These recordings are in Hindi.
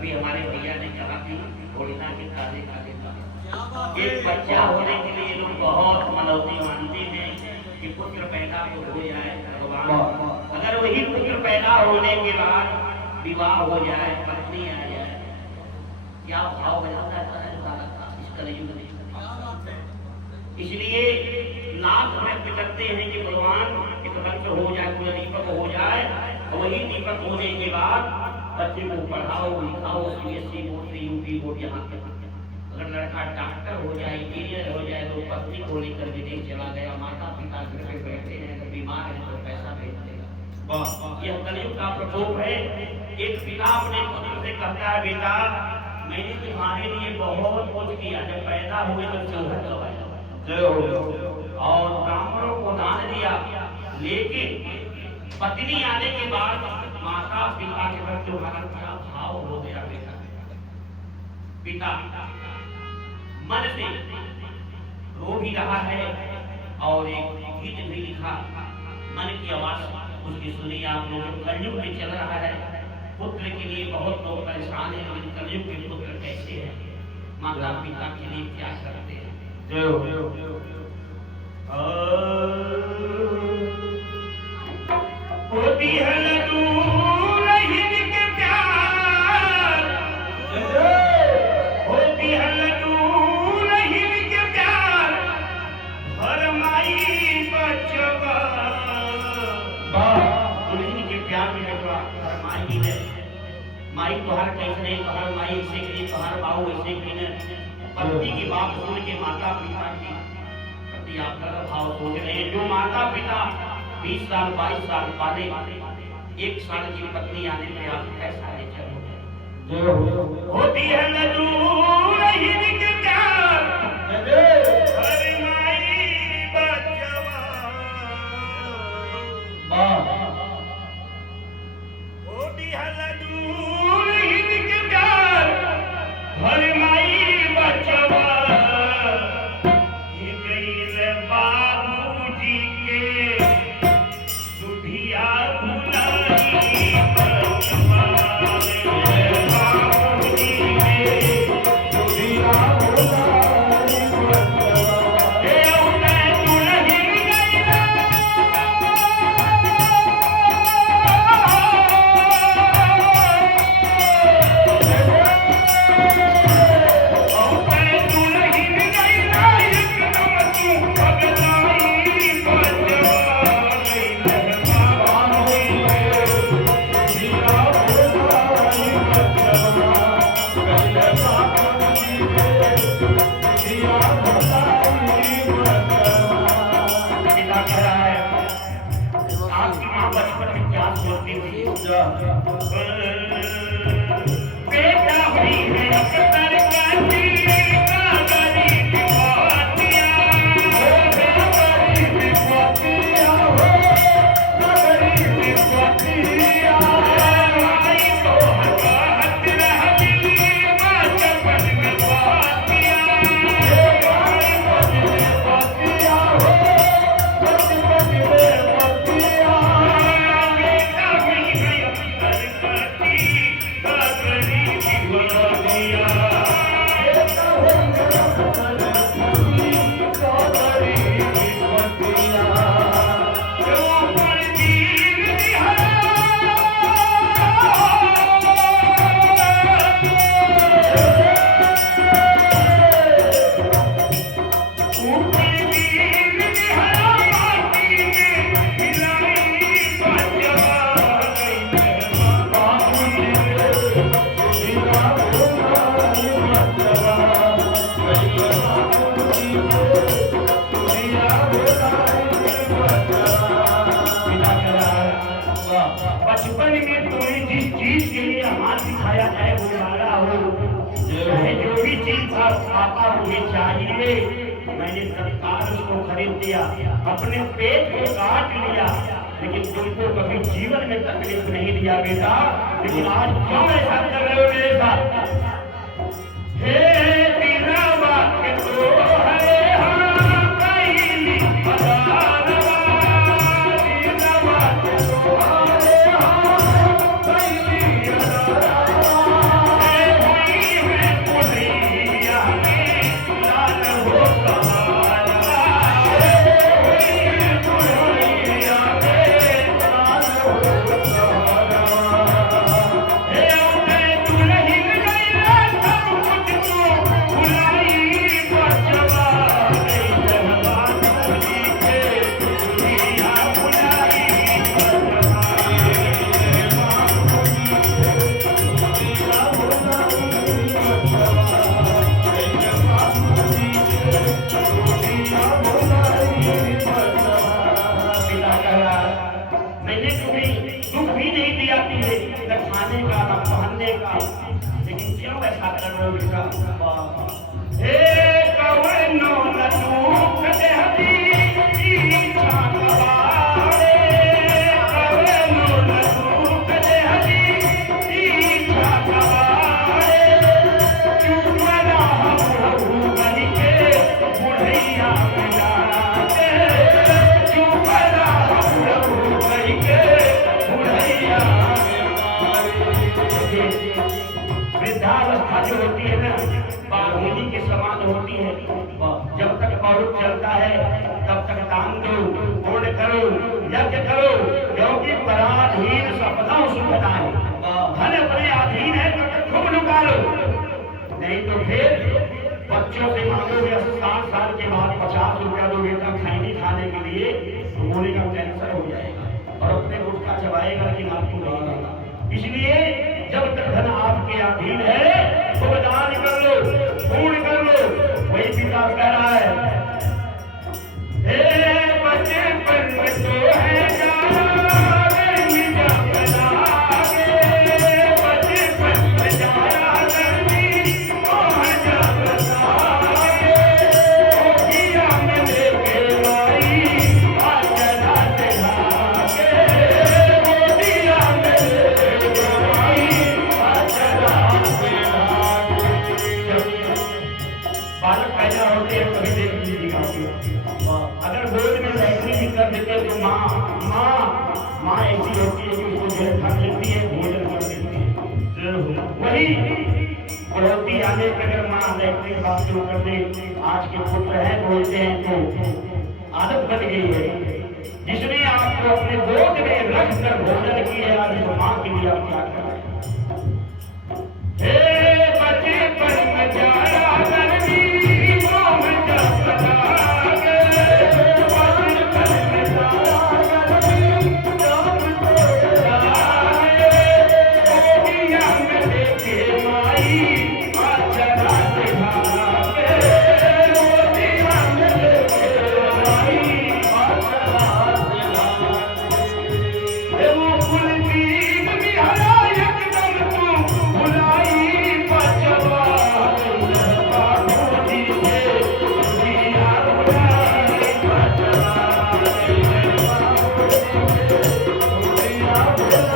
अभी हमारे भैया ने कहा कि होलिका के काले काले बाल। एक बच्चा होने के लिए लोग बहुत मनौती मानते हैं कि पुत्र पैदा हो जाए भगवान, अगर वही पुत्र पैदा होने के बाद विवाह हो जाए, पत्नी आ जाए, क्या भाव हो जाता है इस कलयुग में। इसलिए नाथ व्यक्त करते हैं कि भगवान एक भक्त हो जाए, कोई दीपक हो जाए, वही दीपक होने के बाद बच्चे को पढ़ाओ लिखाओ, सीबीएसई बोर्ड से यूपी बोर्ड यहाँ के। अगर लड़का डॉक्टर हो जाए, इंजीनियर हो जाए, तो पत्नी को लेकर विदेश चला गया, माता पिता घर पे बैठे हैं, अगर बीमार है तो पैसा भेज देगा। यह कलयुग का प्रकोप है। एक पिता अपने पुत्र से कहता है, बेटा मैंने तुम्हारे लिए बहुत कुछ किया, जब पैदा हुए तो चौहद गवाया और ब्राह्मणों को दान दिया, लेकिन पत्नी आने के बाद माता पिता के प्रति तुम्हारा क्या भाव हो गया बेटा। पिता मन से रो भी रहा है और एक गीत भी लिखा, मन की आवाज उसकी सुनी आपने। जो कलयुग में चल रहा है, पुत्र के लिए बहुत लोग परेशान है, लेकिन कलयुग के पुत्र कैसे हैं, माता पिता के लिए क्या करते हैं। होती है दूर के प्यार, होती है दूर के प्यार, भरमाई बचवा दुल्हन के प्यार में बचवा भरमाई है। माई तोहर कैसे तोहर माई ऐसे करी, तोहर बाबू ऐसे करी। पत्नी की बात सुन के माता पिता की प्रति आपका भाव सोच रहे हैं। जो माता पिता 20 साल 22 साल पाले, 1 साल की पत्नी आने में आप कैसा ले चलोगे। होती है नजूर के प्यार, भरमाई बचवा, होती है नजूर के प्यार, भरमाई बचवा। ये गई बाबूजी के सुधिया बुलाई बचवा, बाबूजी के सुधिया बुलाई बचवा। हे उठे दुल्हन गई बेटा हुई है अक्सर काटी कागरी बिपतिया, कागरी बिपतिया, कागरी बिपतिया। माई तो हट रहती बचपन में बतिया, माई बचपन में बतिया, बेटा हुई है अक्सर काटी कागरी बिपतिया। बचपन में तुम्हें जिस चीज के लिए हाथ दिखाया जाए वो मारा हो, चाहे जो भी चीज था पापा मुझे चाहिए, मैंने तत्काल उसको खरीद दिया, अपने पेट को काट लिया, लेकिन तुमको कभी जीवन में तकलीफ नहीं दिया बेटा। लेकिन आज क्यों ऐसा कर रहे हो मेरे साथ। हे बिना वाक्य तो हरे हाँ कैली पधारवा, बिना वाक्य तो हरे हाँ कैली पधारवा। था पहनने का, लेकिन क्यों ऐसा कर रहे हो बेटा? हे कवनो नूक देहती इच्छा कबाड़े, कवनो नूक देहती इच्छा कबाड़े, चुमरा हमहू बनी के बुढ़ैया में जाते, चुमरा हमहू बनी के बुढ़ैया में मारे। वृद्धावस्था जो होती है ना, बाहुली के समान होती है। जब तक पौरुष चलता है तब तक दान दो, पुण्य करो, यज्ञ करो, क्योंकि पराधीन सपना सुखता है। धन अपने अधीन है तब तक खूब लुटा लो, नहीं तो फिर बच्चों से मांगोगे 60 साल के बाद 50 रुपया दो बेटा खैनी खाने के लिए, तो बोले का कैंसर हो जाएगा और अपने गुटखा चबाएगा कि आपको रहेगा। इसलिए जब तक धन आपके अधीन है तो दान कर लो, पूर्ण कर लो। वही पिता कह रहा है, हे बचपन में तो है गर्मी जब लागे, बचपन में जाया गर्मी और जब लागे, ओखिया में लेके आई आचरा से भागे, ओखिया में लेके आई आचरा से भागे। बालक पैदा होते हैं कभी देख लीजिएगा, अगर गोद में बैठने की कर देते तो माँ ऐसी होती है कि उसको जो खा लेती है, भोजन कर देती है। वही बढ़ोती आने पर अगर माँ बैठने की बात शुरू कर दे, आज के पुत्र है बोलते हैं तो आदत बन गई है। जिसने आपको अपने गोद में रख कर भोजन की है, आज इस माँ के लिए आप क्या कर रहे हैं? हे बचपन में जाया गर्मी मोह जब लागे, बचपन में जाया गर्मी जब लागे, ओखिया में लेके माई आचरा से भागे, ओखिया में लेके माई आचरा से भागे। वो कुलदीप बिहारा एकदम तू भुलाई बचवा, बाबूजी के दुनिया भुलाई बचवा, दुनिया भुलाई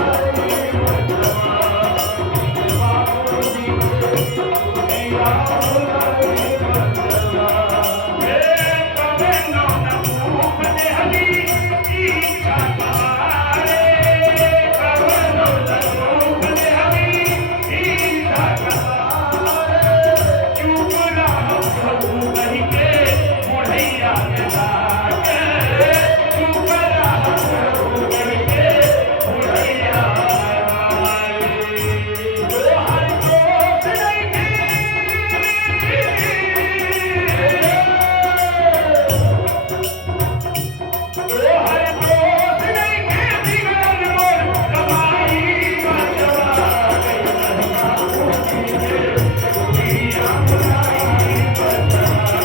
बचवा, बाबूजी के दुनिया भुलाई बचवा। हे कवनो नूक देहती इच्छा कबाड़े, कवनो नूक देहती इच्छा कबाड़े, चुमरा हमहू बनी के बुढ़ैया में जाके, चुमरा हमहू बनी के बुढ़ैया में मारे। तोहर दोस्त नइखे, तोहर दोस्त नइखे बिगड़ल मोर कमाई बचवा, बाबूजी के दुनिया भुलाई बचवा,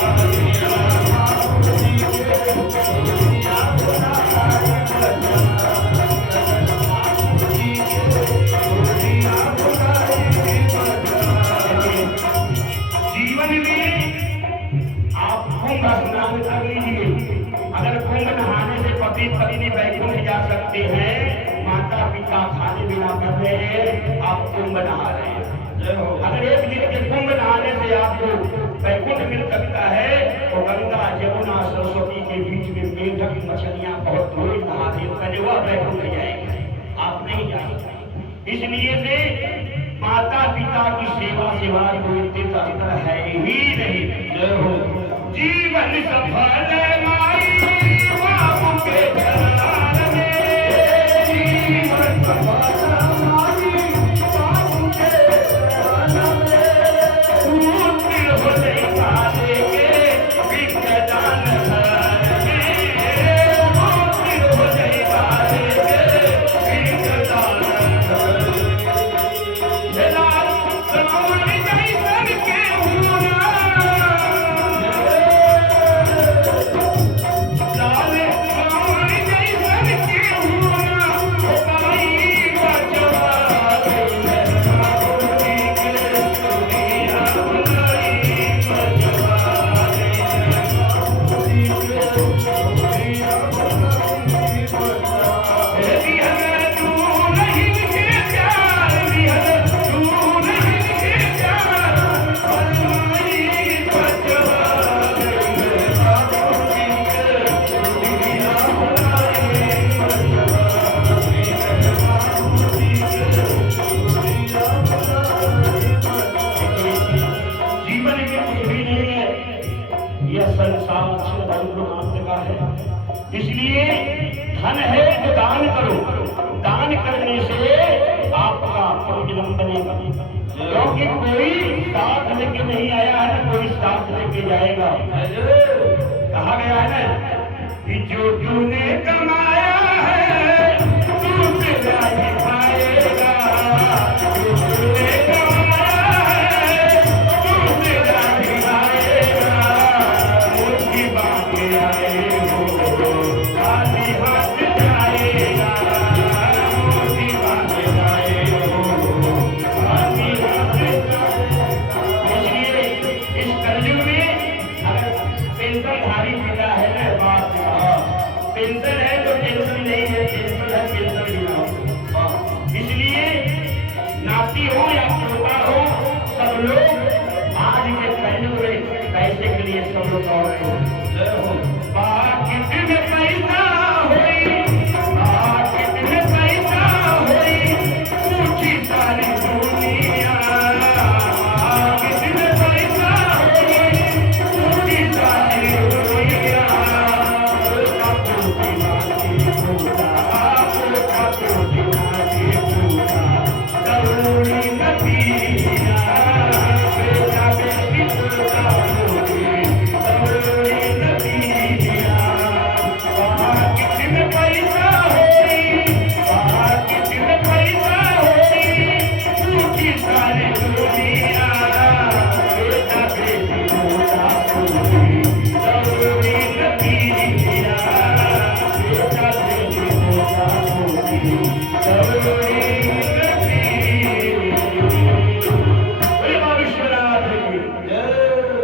बाबूजी के दुनिया भुलाई बचवा, बाबूजी के दुनिया भुलाई बचवा। जीवन में आप कुंभ स्नान कर लीजिए। अगर कुंभ नहाने से पति पत्नी वैकुंठ जा सकते हैं, माता पिता खाने बिना कर रहे हैं, आप कुंभ नहा रहे हैं। अगर एक दिन के कुंभ नहाने से आपको वैकुंठ मिल सकता है, तो गंगा यमुना सरस्वती के बीच में मेढक मछलियां बहुत दूर महादेव का जो वैकुंठ जाएंगे, आप नहीं जा सकते। इसलिए से माता पिता की सेवा सिवाय कोई तीर्थ स्थल है ही नहीं। जीवन सफल माई बाबू के चरण में, जीवन सफल माई बाबू के चरण में, पुत्र हो जाएगा लेके विज्ञान घर में, पुत्र हो जाएगा लेके विज्ञान घर में। जैसन के हुआ धन है तो दान करो, दान करने से आपका पूर्वजन्म बनेगा। क्योंकि कोई साथ लेके नहीं आया है ना कोई साथ लेके जाएगा। कहा गया है ना कि जो तूने कमाया है तू तेरा ही खाएगा, जो तूने कमाया है तू तेरा ही खाएगा। मुट्ठी बांधे आए हो खाली हाथ जाएगा, मुट्ठी बांधे आए हो खाली हाथ जाएगा। इसलिए इस कलयुग में अगर पेंशनधारी पिता है ना बाप, पेंशन है तो टेंशन नहीं है, टेंशन है पेंशन मिला। इसलिए नाती हो या पोता हो सब लोग आज के कलयुग में पैसे के लिए सब लोग दौड़ते हो। पाकिट में पैसा होई, पाकिट में पैसा होई, पूछी सारी दुनिया। पाकिट में पैसा होई, पूछी सारी दुनिया। पैसा होई, पैसा होई, पूछी सारी